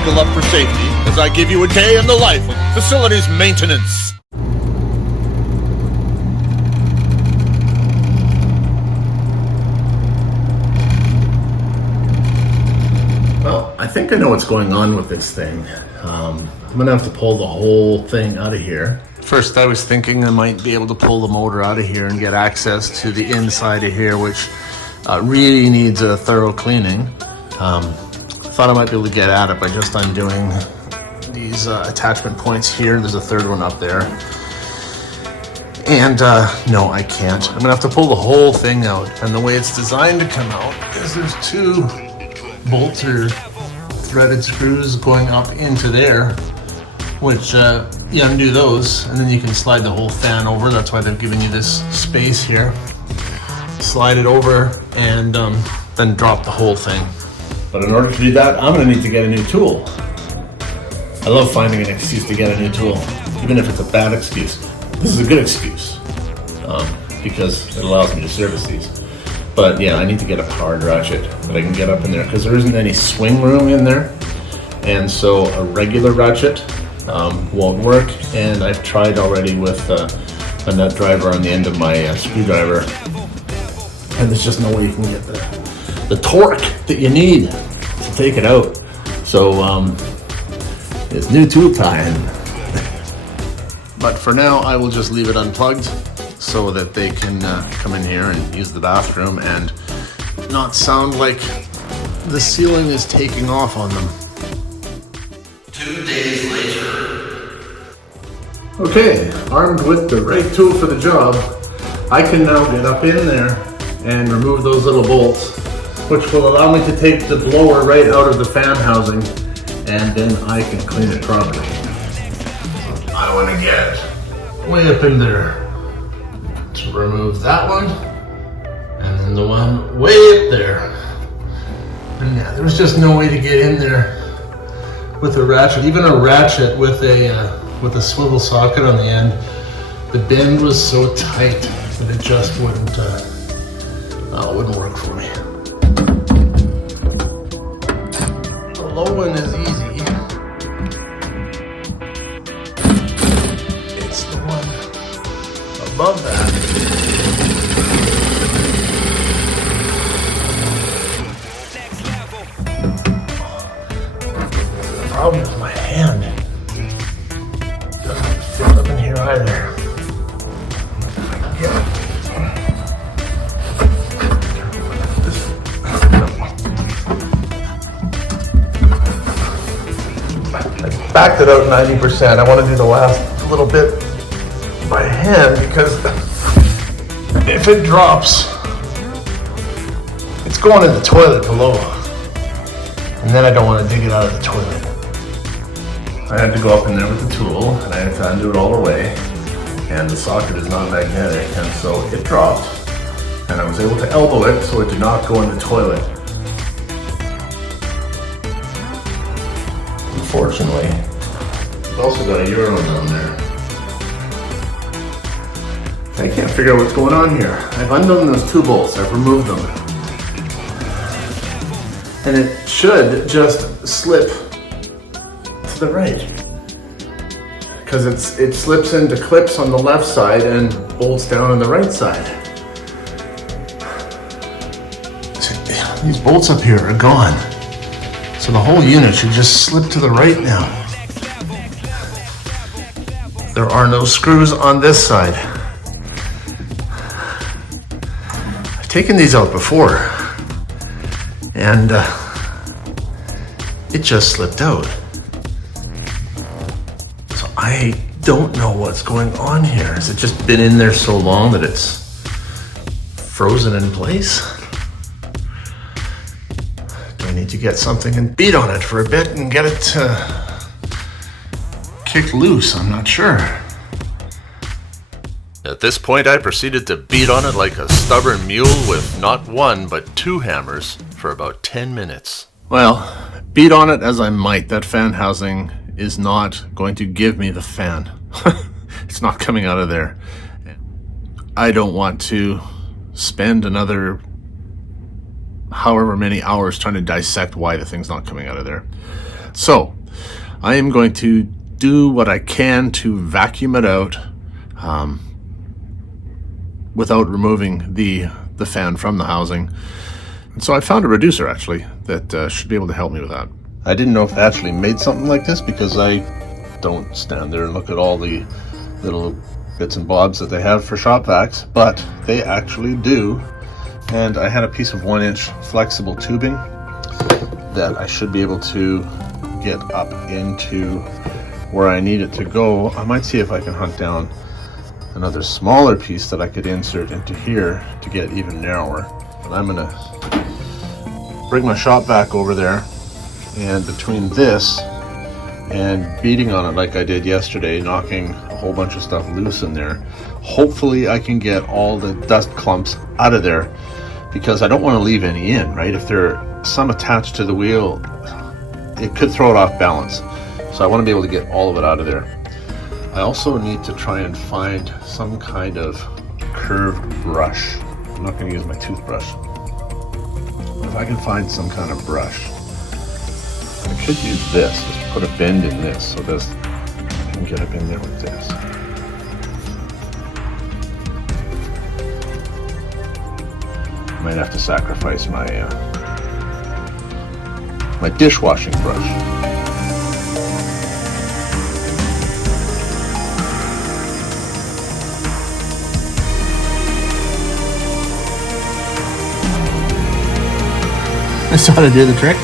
buckle up for safety as I give you a day in the life of facilities maintenance. Well, I think I know what's going on with this thing. I'm gonna have to pull the whole thing out of here. First, I was thinking I might be able to pull the motor out of here and get access to the inside of here, which really needs a thorough cleaning. Thought I might be able to get at it by just undoing these attachment points here. There's a third one up there. And no, I can't. I'm gonna have to pull the whole thing out. And the way it's designed to come out is there's two bolts or threaded screws going up into there, which you undo those and then you can slide the whole fan over. That's why they've given you this space here. Slide it over and then drop the whole thing. But in order to do that, I'm gonna need to get a new tool. I love finding an excuse to get a new tool, even if it's a bad excuse. This is a good excuse because it allows me to service these. But yeah, I need to get a powered ratchet that I can get up in there because there isn't any swing room in there. And so a regular ratchet won't work. And I've tried already with a nut driver on the end of my screwdriver. And there's just no way you can get the torque that you need to take it out. So it's new tool time. But for now, I will just leave it unplugged so that they can come in here and use the bathroom and not sound like the ceiling is taking off on them. 2 days later. Okay, armed with the right tool for the job, I can now get up in there and remove those little bolts, which will allow me to take the blower right out of the fan housing, and then I can clean it properly. I want to get way up in there to remove that one, and then the one way up there. And yeah, there was just no way to get in there with a ratchet, even a ratchet with a swivel socket on the end. The bend was so tight that it just wouldn't work for me. The low one is easy. It's the one above that. The problem is my hand doesn't fit up in here either. Backed it out 90%. I want to do the last little bit by hand because if it drops, it's going in the toilet below. And then I don't want to dig it out of the toilet. I had to go up in there with the tool and I had to undo it all the way. And the socket is not magnetic, and so it dropped. And I was able to elbow it so it did not go in the toilet. Unfortunately, I've also got a Euro down there. I can't figure out what's going on here. I've undone those two bolts, I've removed them. And it should just slip to the right. Because it slips into clips on the left side and bolts down on the right side. These bolts up here are gone. So the whole unit should just slip to the right now. There are no screws on this side. I've taken these out before and it just slipped out. So I don't know what's going on here. Has it just been in there so long that it's frozen in place? I need to get something and beat on it for a bit and get it kicked loose. I'm not sure. At this point, I proceeded to beat on it like a stubborn mule with not one but two hammers for about 10 minutes. Well, beat on it as I might, that fan housing is not going to give me the fan. It's not coming out of there. I don't want to spend another however many hours trying to dissect why the thing's not coming out of there. So I am going to do what I can to vacuum it out without removing the fan from the housing. And so I found a reducer actually that should be able to help me with that. I didn't know if they actually made something like this because I don't stand there and look at all the little bits and bobs that they have for shop vacs, but they actually do. And I had a piece of 1-inch flexible tubing that I should be able to get up into where I need it to go. I might see if I can hunt down another smaller piece that I could insert into here to get even narrower. But I'm gonna bring my shop vac over there, and between this and beating on it like I did yesterday, knocking a whole bunch of stuff loose in there, hopefully I can get all the dust clumps out of there, because I don't want to leave any in, right? If there are some attached to the wheel, it could throw it off balance. So I want to be able to get all of it out of there. I also need to try and find some kind of curved brush. I'm not going to use my toothbrush. If I can find some kind of brush, I could use this, just put a bend in this so this I can get up in there with this. Might have to sacrifice my my dishwashing brush. I saw how to do the trick.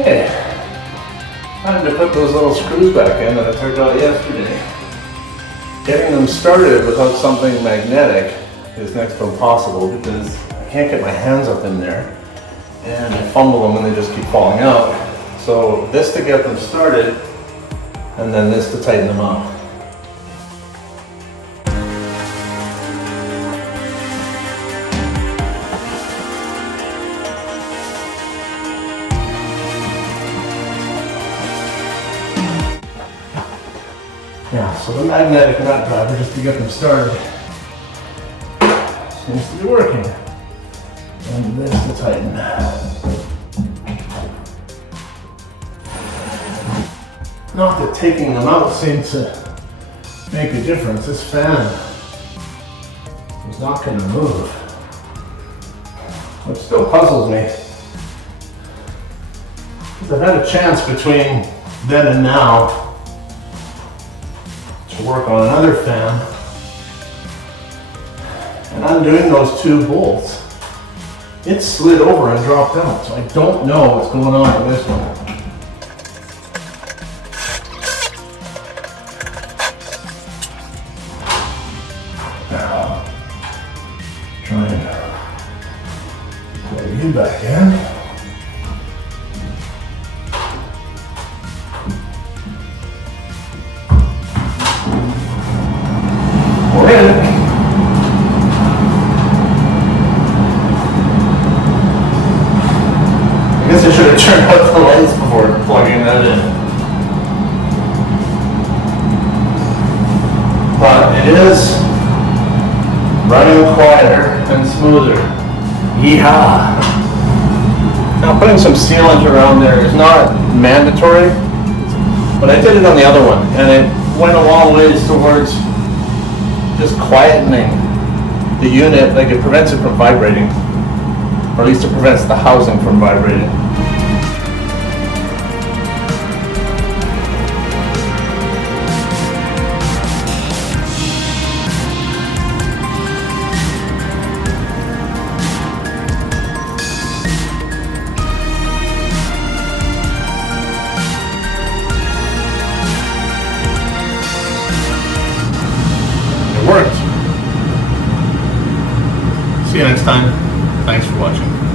Okay, time to put those little screws back in that I took out yesterday. Getting them started without something magnetic is next to impossible because I can't get my hands up in there and I fumble them and they just keep falling out. So this to get them started, and then this to tighten them up. Yeah, so the magnetic nut driver, just to get them started, seems to be working. And this to tighten. Not that taking them out seems to make a difference. This fan is not going to move, which still puzzles me. Because I've had a chance between then and now to work on another fan, and undoing those two bolts, it slid over and dropped out, so I don't know what's going on with this one. Now, try and plug you back in. I guess I should have turned out the lights before plugging that in. But it is running quieter and smoother. Yeehaw! Now putting some sealant around there is not mandatory, but I did it on the other one, and it went a long ways towards just quietening the unit. Like, it prevents it from vibrating, or at least it prevents the housing from vibrating. It worked. See you next time. Thanks for watching.